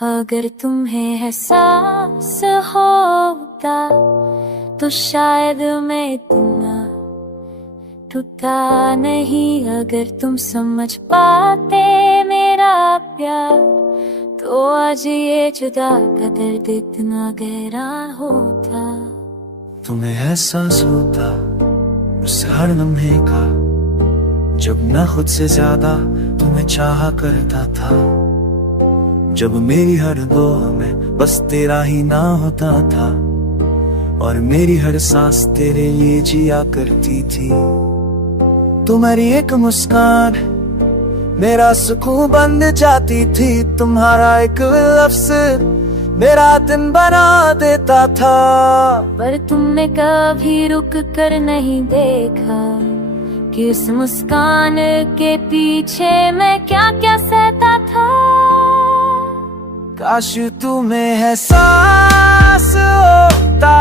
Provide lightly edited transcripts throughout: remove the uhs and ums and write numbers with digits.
अगर तुम्हें एहसास होता तो शायद मैं इतना टूटा नहीं। अगर तुम समझ पाते मेरा प्यार तो आज ये जुदा का दर्द इतना गहरा होता। तुम्हें एहसास होता उस हर लम्हे का जब मैं खुद से ज्यादा तुम्हें चाहा करता था। जब मेरी हर दुआ में बस तेरा ही ना होता था और मेरी हर सांस तेरे लिए जिया करती थी। तुम्हारी एक मुस्कान मेरा सुकून बन जाती थी। तुम्हारा एक लफ्ज़ मेरा दिन बना देता था। पर तुमने कभी रुक कर नहीं देखा कि उस मुस्कान के पीछे मैं क्या क्या सहता था। काश तुम्हें एहसास होता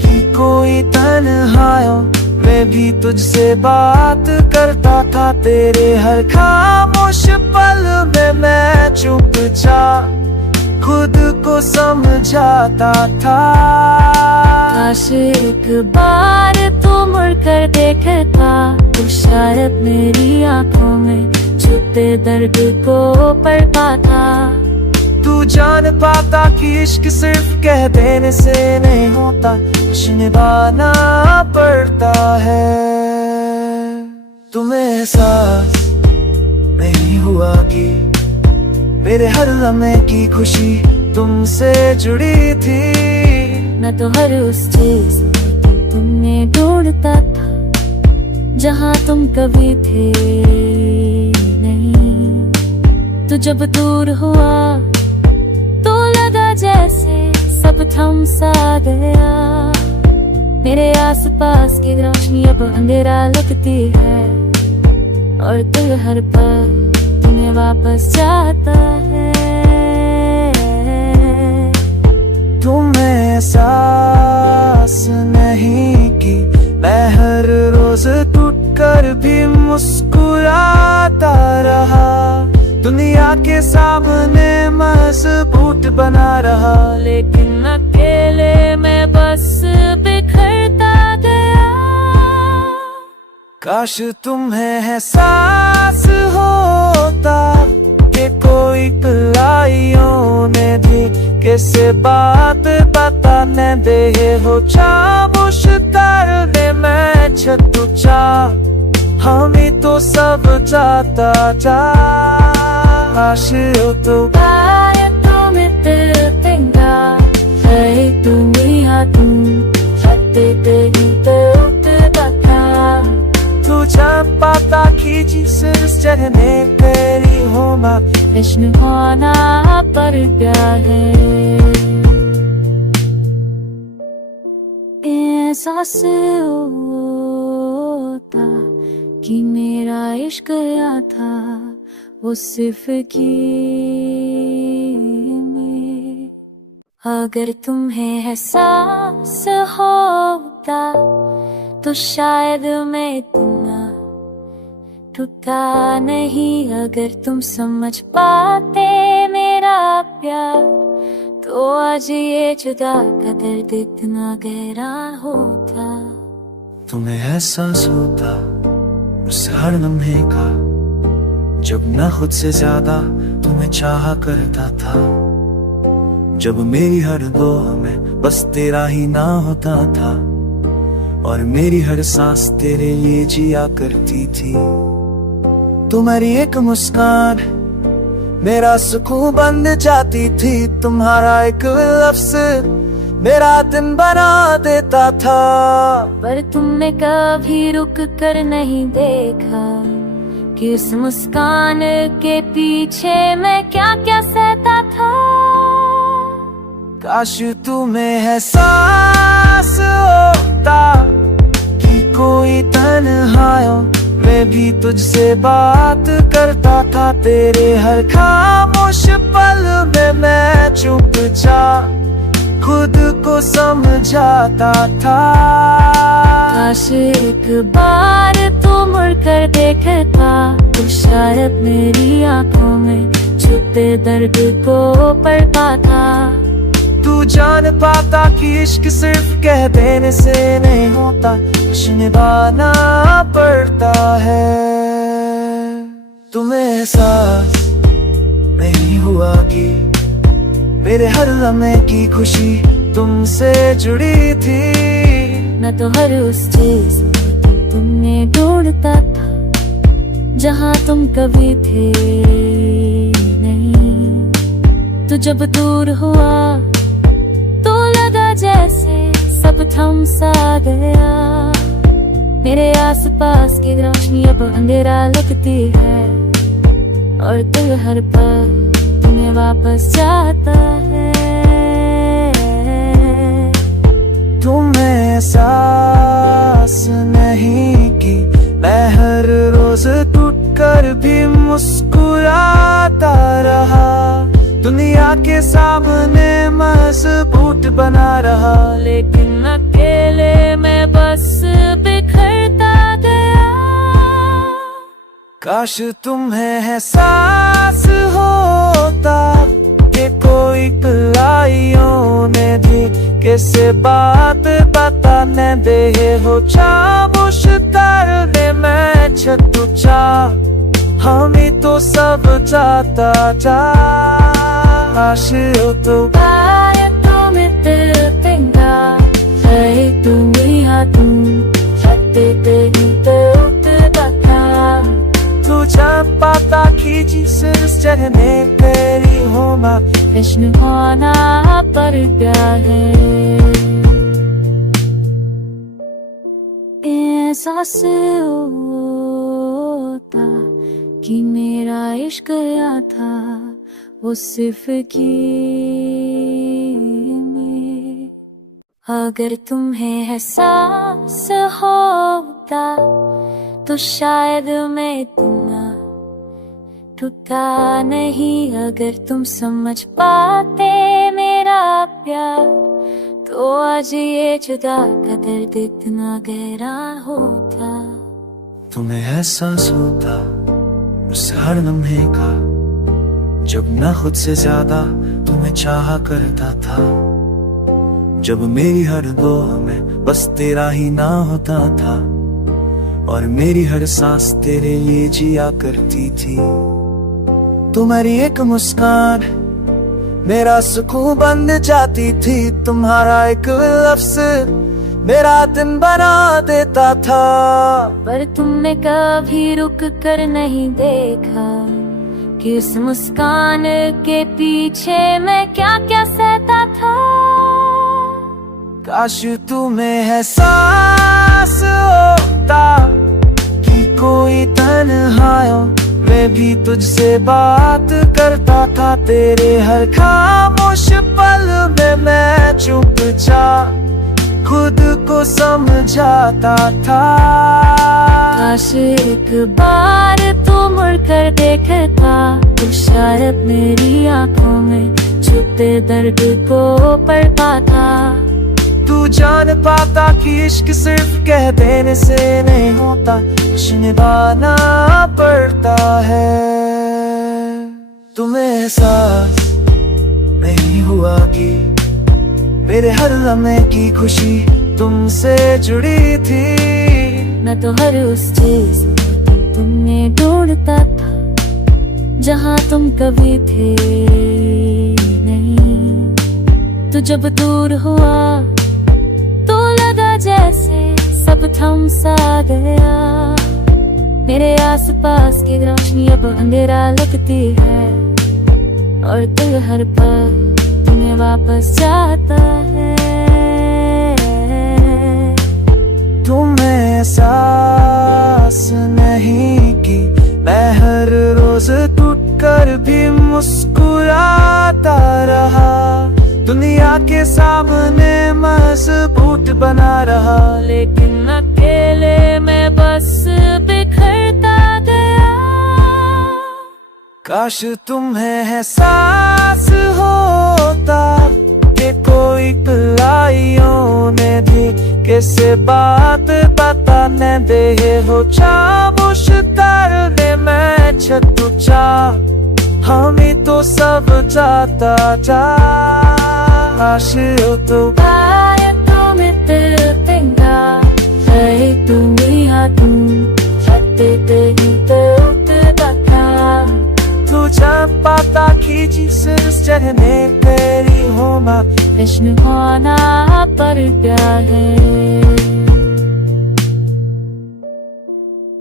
कि कोई तन्हाइयों में भी तुझसे बात करता था। तेरे हर खामोश पल में मैं चुपचाप खुद को समझाता था। काश एक बार तू मुड़कर देखता तो शायद मेरी आंखों में छुपे दर्द को पढ़ पाता। तू जान पाता कि इश्क सिर्फ कह देने से नहीं होता, कुछ निभाना पड़ता है। तुम्हें एहसास नहीं हुआ कि मेरे हर लम्हे की खुशी तुमसे जुड़ी थी। मैं तो हर उस चीज में तुमने ढूंढता था जहाँ तुम कभी थे नहीं। तू जब दूर हुआ तो लगा जैसे सब थम सा गया। मेरे आसपास की रोशनी अब अंधेरा लगती है और दिल हर पल तुम्हें वापस जाता है। तुम्हें एहसास नहीं कि मैं हर रोज टूट कर भी मुस्कुराता रहा। दुनिया के सामने मजबूत बना रहा, लेकिन अकेले मैं बस बिखरता गया। काश तुम्हें एहसास होता कि कोई कलाइयों ने भी कैसे बात बताने दे हो। चाबुश तरने मैं छतुचा हम ही तो सब जाता जा। काश तो तुम्हें tinggal Hai dunia tu hati terutamakan। तू जान पाता कि जिस जगने तेरी हो माँ विष्णु होना पर प्यार है। एहसास होता कि मेरा इश्क गया था वो सिर्फ की में। अगर तुम्हें एहसास होता तो शायद मैं इतना टूटा नहीं। अगर तुम समझ पाते मेरा प्यार तो आज ये जुदा का दर्द इतना गहरा होता। तुम्हें एहसास होता उस हर लम्हे का जब मैं खुद से ज्यादा तुम्हें चाहा करता था। जब मेरी हर दुआ में बस तेरा ही ना होता था और मेरी हर सांस तेरे लिए जिया करती थी। तुम्हारी एक मुस्कान मेरा सुकून बन जाती थी। तुम्हारा एक लफ्ज़ मेरा दिन बना देता था। पर तुमने कभी रुक कर नहीं देखा कि उस मुस्कान के पीछे मैं क्या क्या सहता था। काश तुम्हें एहसास होता कि कोई तन्हाइयों में भी तुझसे बात करता था। तेरे हर खामोश पल में मैं चुपचाप खुद को समझाता था। काश एक बार तू मुड़कर देखता तो शायद मेरी आंखों में छुपे दर्द को पढ़ता था। तू जान पाता कि इश्क सिर्फ कह देने से नहीं होता, कुछ निभाना पड़ता है। तुम्हें एहसास नहीं हुआ कि मेरे हर लम्हे की खुशी तुमसे जुड़ी थी। मैं तो हर उस चीज में तुमने ढूंढता था जहाँ तुम कभी थे नहीं। तू जब दूर हुआ तो लगा जैसे सब थम सा गया। मेरे आसपास की रोशनी अब अंधेरा लगती है और दिल हर पल तुम्हें वापस चाहता है। तुम्हें एहसास नहीं कि मैं हर रोज टूट कर भी मुस्कुराता रहा। दुनिया के सामने मजबूत बना रहा, लेकिन अकेले मैं बस बिखरता गया। काश तुम्हें एहसास होता कि कोई कलाइयों ने भी कैसे बात बताने दे हो। चाबुश तरने में छतुचा हम ही तो सब चाहता था। काश तो तुम्हें दिल तेरा तू जान पाता कि जिस जगने तेरी हो माँ कृष्ण होना पर प्यार है। एहसास होता कि मेरा इश्क गया था वो सिर्फ की में। अगर तुम्हें एहसास होता तो शायद मैं इतना टूटा नहीं। अगर तुम समझ पाते मेरा प्यार तो आज ये जुदा का दर्द इतना गहरा होता। तुम्हें एहसास होता उस हर लम्हे का जब ना खुद से ज्यादा तुम्हें चाहा करता था। जब मेरी हर दुआ में बस तेरा ही ना होता था और मेरी हर सांस तेरे लिए जिया करती थी। तुम्हारी एक मुस्कान मेरा सुकून बन जाती थी। तुम्हारा एक लफ्ज़ मेरा दिन बना देता था। पर तुमने कभी रुक कर नहीं देखा कि उस मुस्कान के पीछे मैं क्या क्या सहता था। काश तुम्हें एहसास होता कि कोई तन्हाइयों मैं भी तुझसे बात करता था। तेरे हर खामोश पल में मैं चुपचाप खुद को समझाता था। काश एक बार तू मुड़कर देखता तो शायद मेरी आंखों में छुपे दर्द को पढ़ता था। तू जान पाता कि इश्क सिर्फ कह देने से नहीं होता, कुछ निभाना पड़ता है। तुम्हें एहसास नहीं हुआ कि मेरे हर लम्हे की खुशी तुमसे जुड़ी थी। मैं तो हर उस चीज में तुमने ढूंढता था जहाँ तुम कभी थे नहीं। तू जब दूर हुआ तो लगा जैसे सब थम सा गया। मेरे आसपास की रोशनी अब अंधेरा लगती है और दिल हर पल तुम्हें वापस चाहता है। तुम्हें एहसास नहीं कि मैं हर रोज टूट कर भी मुस्कुराता रहा। दुनिया के सामने मजबूत बना रहा, लेकिन अकेले मैं बस बिखरता गया। काश तुम्हें एहसास होता कि कोई कलाइयों ने भी कैसे बात बताने दे हो। चाबुश तरने में छतुचा हमें तो सब जाता जा आशियों तो Kaya tumitil-tingga Ay tumihadong At titigilt-uta ka तू जब पाता कि जिस जगह में तेरी हो बात प्रश्न होना पर प्यार है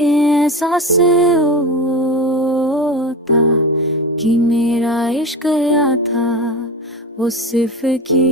एहसास होता कि मेरा इश्क या था वो सिर्फ की